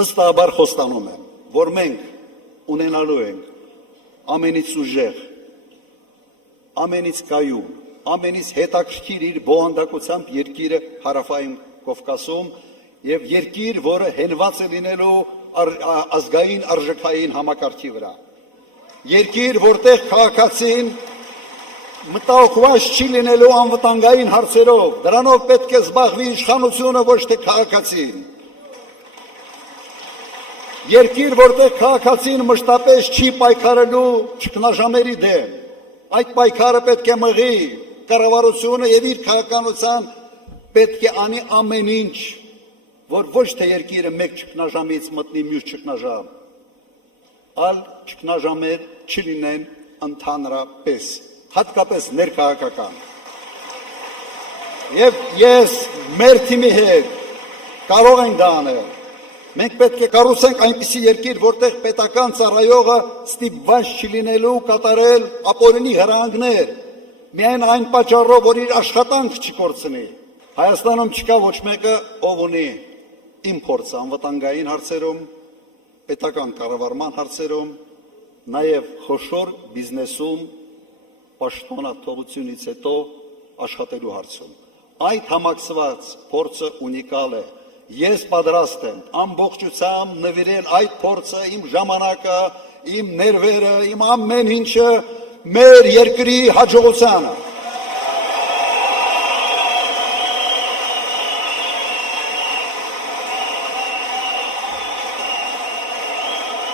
վստահաբար խոստանում եմ, որ մենք ունենալու ենք ամենից ուժեղ, ամենից կայուն, ամենից հետաքրքիր իր բովանդակությամբ երկիրը Հարավային Կովկասում եւ երկիր, որը հենված է լինելու ազգային արժեքային համակարգի վրա։ Երկիր, որտեղ քաղաքացին մտահոգված չի լինելու անվտանգային հարցերով, դրանով պետք է զբաղվի իշխանությունը, ոչ թե քաղաքացին։ Երկիր, որտեղ քաղաքացին մշտապես չի պայքարելու ճգնաժամերի դեմ, այդ պայքարը պետք է մղի կառավարությունը եւ իր քաղաքականության պետք է անի ամեն ինչ, որ ոչ թե երկիրը մեկ ճգնաժամից մտնի մյուս ճգնաժամ, այլ ճգնաժամեր չլինեն ընդհանրապես, հատկապես ներքաղաքական։ Եվ ես մեր թիմի հետ կարող ենք դա անել։ Մենք պետք է կառուցենք այնպիսի երկիր, որտեղ պետական ծառայողը ստիպված չլինելու կատարել ապօրինի հրահանգներ, միայն այն պատճառով, որ իր աշխատանք չկորցնի։ Հայաստանում չկա ոչ մեկը, ով ունի իմ փորձը անվտանգային հարցերում, պետական կառավարման հարցերում, նաև խոշոր բիզնեսում պաշտոնաթողությունից հետո աշխատելու հարցում։ Այդ համակցված փորձը ունիկալ է։ Ես պատրաստ եմ ամբողջությամբ նվիրել այդ փորձը, իմ ժամանակը, իմ ներվերը, իմ ամեն ինչը մեր երկրի հաջողությանը։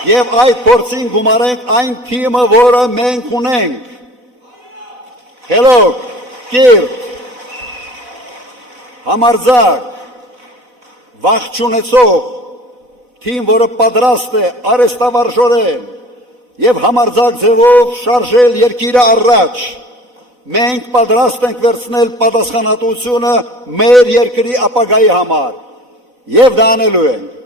Եվ այդ փորձին գումարենք այն թիմը, որը մենք ունենք։ Հելոք, կիրթ, համարձակ, վախ չունեցող թիմ, որը պատրաստ է արեստավարժորեն եւ համարձակ ձևով շարժել երկիրը առաջ։ Մենք պատրաստ ենք վերցնել պատասխանատվությունը մեր երկրի ապագայի համար եւ դա անելու ենք։